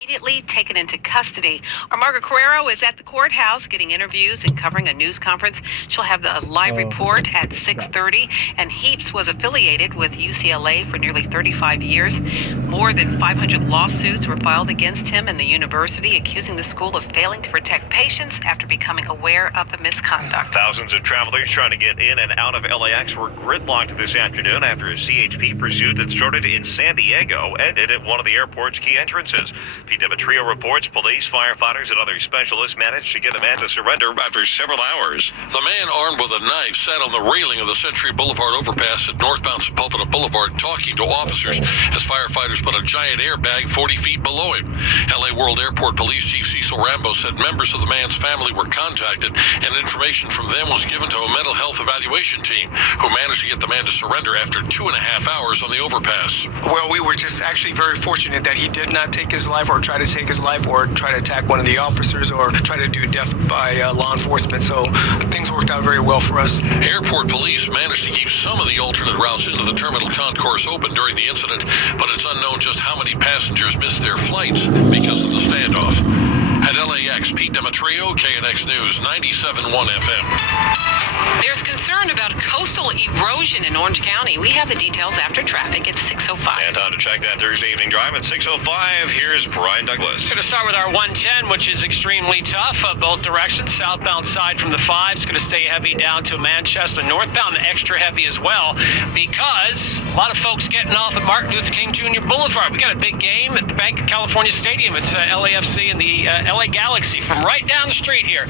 Immediately taken into custody. Our Margaret Carrero is at the courthouse getting interviews and covering a news conference. She'll have the live report at 6:30. And Heaps was affiliated with UCLA for nearly 35 years. More than 500 lawsuits were filed against him and the university, accusing the school of failing to protect patients after becoming aware of the misconduct. Thousands of travelers trying to get in and out of LAX were gridlocked this afternoon after a CHP pursuit that started in San Diego ended at one of the airport's key entrances. Pete Demetrio reports police, firefighters, and other specialists managed to get a man to surrender after several hours. The man armed with a knife sat on the railing of the Century Boulevard overpass at northbound Sepulveda Boulevard talking to officers as firefighters put a giant airbag 40 feet below him. LA World Airport Police Chief Cecil Rambo said members of the man's family were contacted and information from them was given to a mental health evaluation team who managed to get the man to surrender after 2.5 hours on the overpass. Well, we were just actually very fortunate that he did not take his life or try to take his life or try to attack one of the officers or try to do death by law enforcement. So things worked out very well for us. Airport police managed to keep some of the alternate routes into the terminal concourse open during the incident, but it's unknown just how many passengers missed their flights because of the standoff. At LAX, Pete Demetrio, KNX News, 97.1 FM. There's concern about coastal erosion in Orange County. We have the details after traffic at 6:05. And time to check that Thursday evening drive at 6:05. Here's Brian Douglas. Going to start with our 110, which is extremely tough both directions. Southbound side from the 5 is going to stay heavy down to Manchester. Northbound extra heavy as well because a lot of folks getting off at Martin Luther King Jr. Boulevard. We got a big game at the Bank of California Stadium. It's LAFC and the LA Galaxy from right down the street here.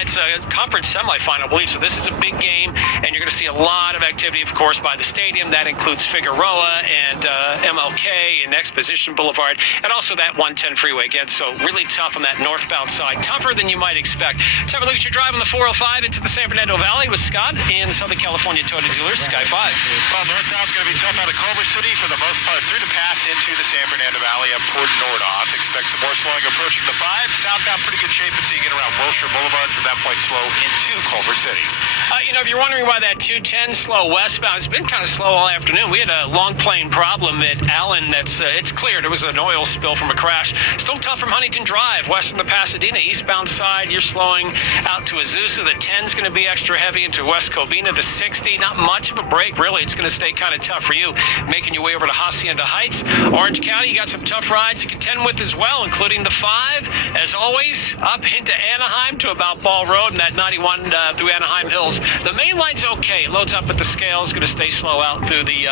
It's a conference semifinal, I believe, so this is a big game, and you're going to see a lot of activity, of course, by the stadium. That includes Figueroa and MLK and Exposition Boulevard, and also that 110 freeway again. So really tough on that northbound side, tougher than you might expect. Let's have a look at your drive on the 405 into the San Fernando Valley with Scott in Southern California Toyota Dealers, Sky 5. Well, northbound's going to be tough out of Culver City for the most part through the pass into the San Fernando Valley up toward Nordoff. Expect some more slowing approaching the 5. Southbound pretty good shape until you get around Wilshire Boulevard. From that point, slow into Culver City. If you're wondering why that 210 slow westbound, it's been kind of slow all afternoon. We had a long plane problem at Allen it's cleared. It was an oil spill from a crash. Still tough from Huntington Drive, west of the Pasadena. Eastbound side, you're slowing out to Azusa. The 10's going to be extra heavy into West Covina. The 60, not much of a break, really. It's going to stay kind of tough for you, making your way over to Hacienda Heights. Orange County, you got some tough rides to contend with as well, including the 5. As always, up into Anaheim to about Ball Road and that 91 through Anaheim Hills. The main line's okay. Loads up at the scales. Going to stay slow out through the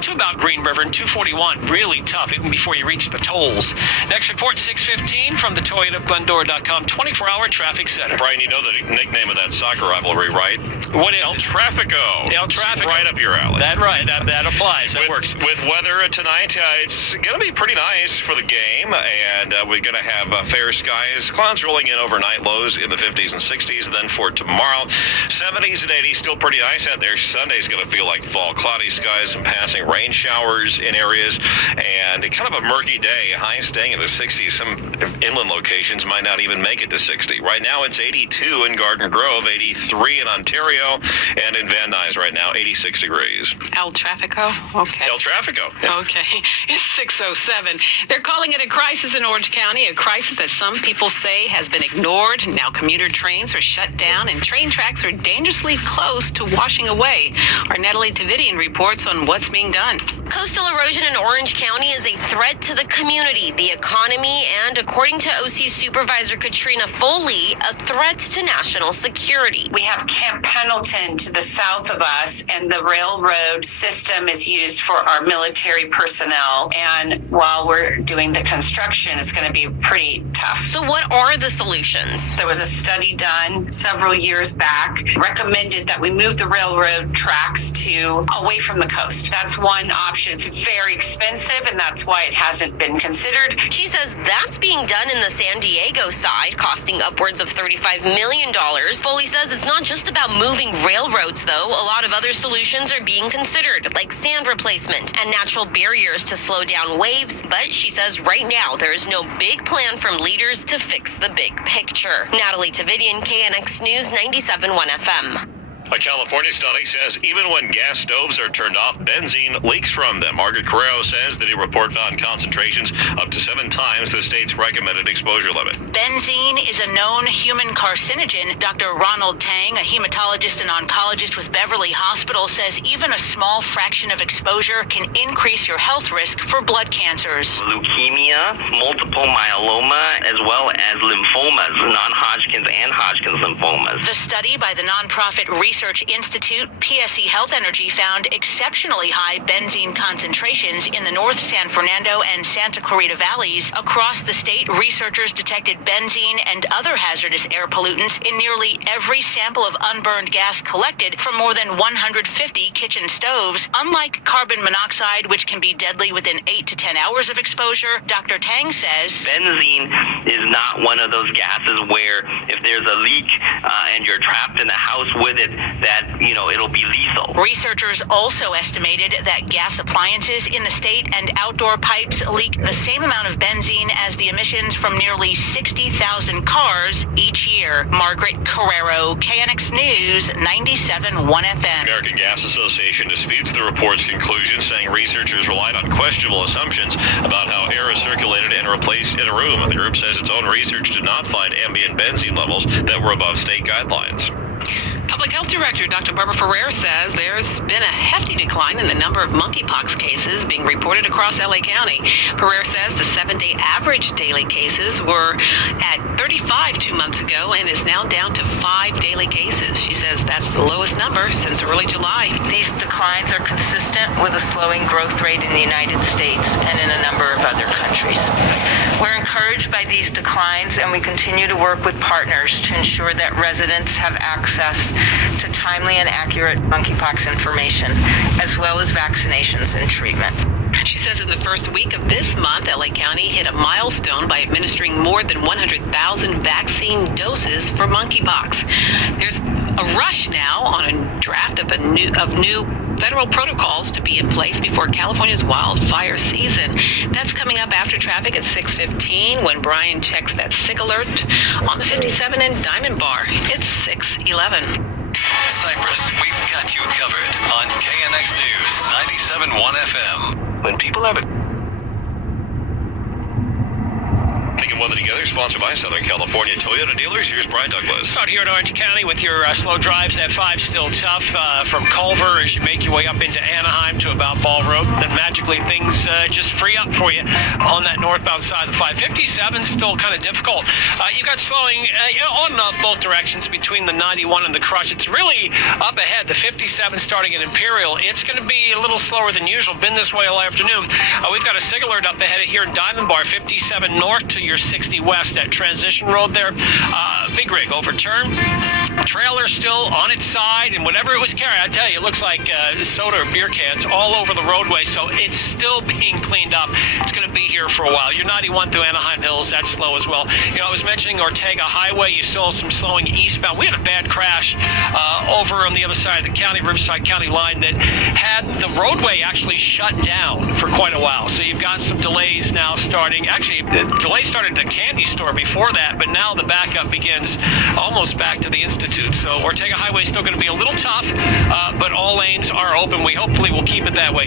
to about Green River and 241. Really tough even before you reach the tolls. Next report 6:15 from the ToyotaGlendora.com 24-hour traffic center. Brian, you know the nickname of that soccer rivalry, right? What is El it? Trafico. El Trafico. Right up your alley. That applies. That works. With weather tonight, it's going to be pretty nice for the game, and we're going to have fair skies. Clouds rolling in overnight, lows in the 50s and 60s. Then for tomorrow, 70s and 80s, still pretty nice out there. Sunday's going to feel like fall. Cloudy skies, some passing rain showers in areas, and kind of a murky day. High staying in the 60s. Some inland locations might not even make it to 60. Right now, it's 82 in Garden Grove, 83 in Ontario, and in Van Nuys right now, 86 degrees. El Trafico? Okay. El Trafico. Yeah. Okay. It's 6:07. They're calling it a crisis in Orange County, a crisis that some people say has been ignored. Now commuter trains are shut down and train tracks are dangerously close to washing away. Our Natalie Tavidian reports on what's being done. Coastal erosion in Orange County is a threat to the community, the economy, and according to OC Supervisor Katrina Foley, a threat to national security. We have Camp Pendleton to the south of us, and the railroad system is used for our military personnel. And while we're doing the construction, it's going to be pretty tough. So what are the solutions? There was a study done several years back, recommended that we move the railroad tracks away from the coast. That's one option. It's very expensive, and that's why it hasn't been considered. She says that's being done in the San Diego side, costing upwards of $35 million. Foley says it's not just about moving railroads, though. A lot of other solutions are being considered, like sand replacement and natural barriers to slow down waves. But she says right now there is no big plan from leaders to fix the big picture. Natalie Tavidian, KNX News 97.1 FM. A California study says even when gas stoves are turned off, benzene leaks from them. Margaret Carrero says the new report found concentrations up to 7 times the state's recommended exposure limit. Benzene is a known human carcinogen. Dr. Ronald Tang, a hematologist and oncologist with Beverly Hospital, says even a small fraction of exposure can increase your health risk for blood cancers. Leukemia, multiple myeloma, as well as lymphomas, non-Hodgkin's and Hodgkin's lymphomas. The study by the nonprofit Research Institute, PSE Health Energy, found exceptionally high benzene concentrations in the North San Fernando and Santa Clarita valleys. Across the state, researchers detected benzene and other hazardous air pollutants in nearly every sample of unburned gas collected from more than 150 kitchen stoves. Unlike carbon monoxide, which can be deadly within 8 to 10 hours of exposure, Dr. Tang says Benzene is not one of those gases where if there's a leak and you're trapped in the house with it, that, it'll be lethal. Researchers also estimated that gas appliances in the state and outdoor pipes leak the same amount of benzene as the emissions from nearly 60,000 cars each year. Margaret Carrero, KNX News, 97.1 FM. American Gas Association disputes the report's conclusion, saying researchers relied on questionable assumptions about how air is circulated and replaced in a room. The group says its own research did not find ambient benzene levels that were above state guidelines. Public Health Director Dr. Barbara Ferrer says there's been a hefty decline in the number of monkeypox cases being reported across LA County. Ferrer says the 7-day average daily cases were at 35 2 months ago and is now down to 5 daily cases. She says that's the lowest number since early July. These declines are consistent with a slowing growth rate in the United States and in a number of other countries. We're encouraged by these declines, and we continue to work with partners to ensure that residents have access to timely and accurate monkeypox information, as well as vaccinations and treatment. She says in the first week of this month, LA County hit a milestone by administering more than 100,000 vaccine doses for monkeypox. There's a rush now on a draft of new federal protocols to be in place before California's wildfire season. That's coming up after traffic at 6:15 when Brian checks that SIG alert on the 57 in Diamond Bar. It's 6:11. Cyprus, we've got you covered on KNX News 97.1 FM. When people have it. Thinking weather together, sponsored by Southern California Toyota dealers. Here's Brian Douglas. Start here in Orange County with your slow drives. That 5 still tough from Culver as you make your way up into Anaheim to about Ball Road. Then magically things just free up for you on that northbound side of the 557. Still kind of difficult. You got slowing on and off both directions between the 91 and the Crush. It's really up ahead. The 57 starting at Imperial. It's going to be a little slower than usual. Been this way all afternoon. We've got a SIG alert up ahead here in Diamond Bar, 57 north to your 60 west at Transition Road there. Big rig overturned. Trailer still on its side, and whatever it was carrying, I tell you, it looks like soda or beer cans all over the roadway, so it's still being cleaned up. It's going to be here for a while. Your 91 through Anaheim Hills, that's slow as well. I was mentioning Ortega Highway. You still have some slowing eastbound. We had a bad crash over on the other side of the county, Riverside County line, that had the roadway actually shut down for quite a while. So you've got some delays now starting. Actually, the delay started at a candy store before that, but now the backup begins almost back to the Institute. So Ortega Highway is still going to be a little tough, but all lanes are open. We hopefully will keep it that way.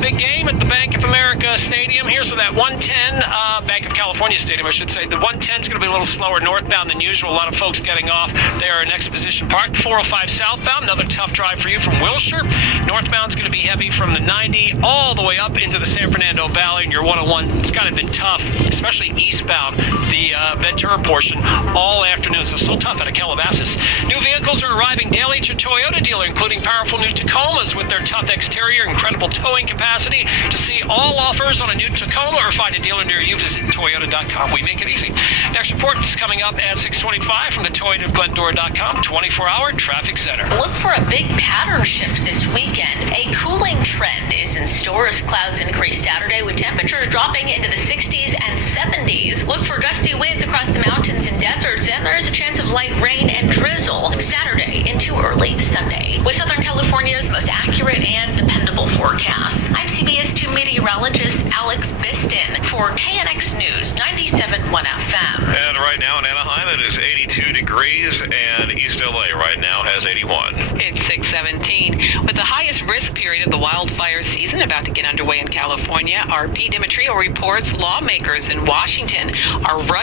Big game at the Bank of America Stadium. Here's where that 110, Bank of California Stadium, I should say. The 110 is going to be a little slower northbound than usual. A lot of folks getting off there in Exposition Park. 405 southbound, another tough drive for you from Wilshire. Northbound is going to be heavy from the 90 all the way up into the San Fernando Valley. And your 101, it's kind of been tough, especially eastbound, the Ventura portion all afternoon. So still tough out of Calabasas. New vehicles are arriving daily at your Toyota dealer, including powerful new Tacomas with their tough exterior, incredible towing capacity. To see all offers on a new Tacoma or find a dealer near you, visit Toyota.com. We make it easy. Next report is coming up at 6:25 from the Toyota.Glendora.com 24-hour traffic center. Look for a big pattern shift this weekend. A cooling trend is in store as clouds increase Saturday with temperatures dropping into the 60s and 70s. Look for gusty winds across the mountains and deserts, and there is a chance of light rain and drizzle Saturday into early Sunday. With Southern California's most accurate and dependable forecasts, I'm CBS 2 meteorologist Alex Biston for KNX News 97.1 FM. And right now in Anaheim, it is 82 degrees, and East LA right now has 81. It's 6:17. With the highest risk period of the wildfire season about to get underway in California, our Pete Dimitrio reports lawmakers in Washington are